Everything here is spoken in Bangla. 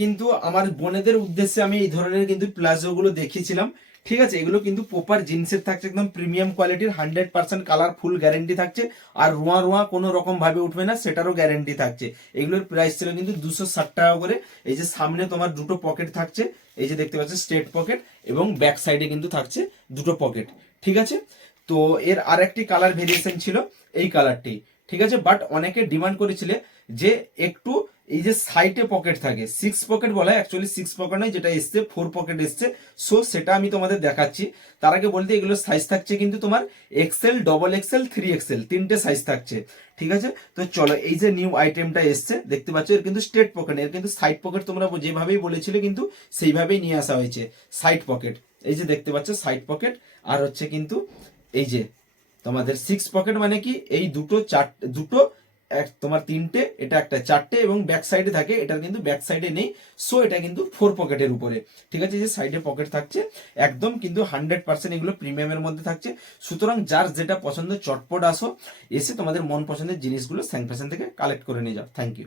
কিন্তু আমার বোনেদের উদ্দেশ্যে আমি এই ধরনের কিন্তু প্লাজো গুলো দেখিয়েছিলাম। ঠিক আছে, এগুলো কিন্তু প্রপার জিন্সের থাকছে, একদম প্রিমিয়াম কোয়ালিটির, 100% কালার ফুল গ্যারেন্টি থাকছে। আর রোয়া রোয়া কোনো রকম ভাবে উঠবে না, সেটারও গ্যারেন্টি থাকছে। এগুলোর প্রাইস ছিল কিন্তু 260 টাকা করে। এই যে সামনে তোমার দুটো পকেট থাকছে, এই যে দেখতে পাচ্ছ স্ট্রেট পকেট, এবং ব্যাক সাইডে কিন্তু থাকছে দুটো পকেট। ঠিক আছে, তো এর আর একটি কালার ভেরিয়েশন ছিল এই কালারটি। ঠিক আছে, বাট অনেকে ডিমান্ড করেছিলে যে একটু এই যে সাইডে পকেট থাকে, 6 পকেট বলা হয়, অ্যাকচুয়ালি 6 পকেট নয়, যেটা এসছে 4 পকেট এসছে। সো সেটা আমি তোমাদের দেখাচ্ছি। তার আগে বলতে এগুলোর সাইজ থাকছে কিন্তু তোমার এক্সেল, ডবল এক্সেল, 3 এক্সেল, তিনটে সাইজ থাকছে। ঠিক আছে, তো চলো এই যে নিউ আইটেমটা এসছে দেখতে পাচ্ছ, এর কিন্তু স্ট্রেট পকেট, এর কিন্তু সাইড পকেট তোমরা যেভাবেই বলেছিলে কিন্তু সেইভাবেই নিয়ে আসা হয়েছে। সাইড পকেট, এই যে দেখতে পাচ্ছ সাইড পকেট। আর হচ্ছে কিন্তু এই যে তোমাদের 6 পকেট, মানে কি এই দুটো দুটো তোমার তিনটে, এটা একটা চারটে, এবং ব্যাক সাইডে থাকে, এটার কিন্তু ব্যাক সাইডে নেই। সো এটা কিন্তু 4 পকেটের উপরে। ঠিক আছে, যে সাইডে পকেট থাকছে, একদম কিন্তু 100% এগুলো প্রিমিয়ামের মধ্যে থাকছে। সুতরাং যার যেটা পছন্দ চটপট আসো, এসে তোমাদের মন পছন্দের জিনিসগুলো স্যাং ফ্যাশন থেকে কালেক্ট করে নিয়ে যাও। Thank you.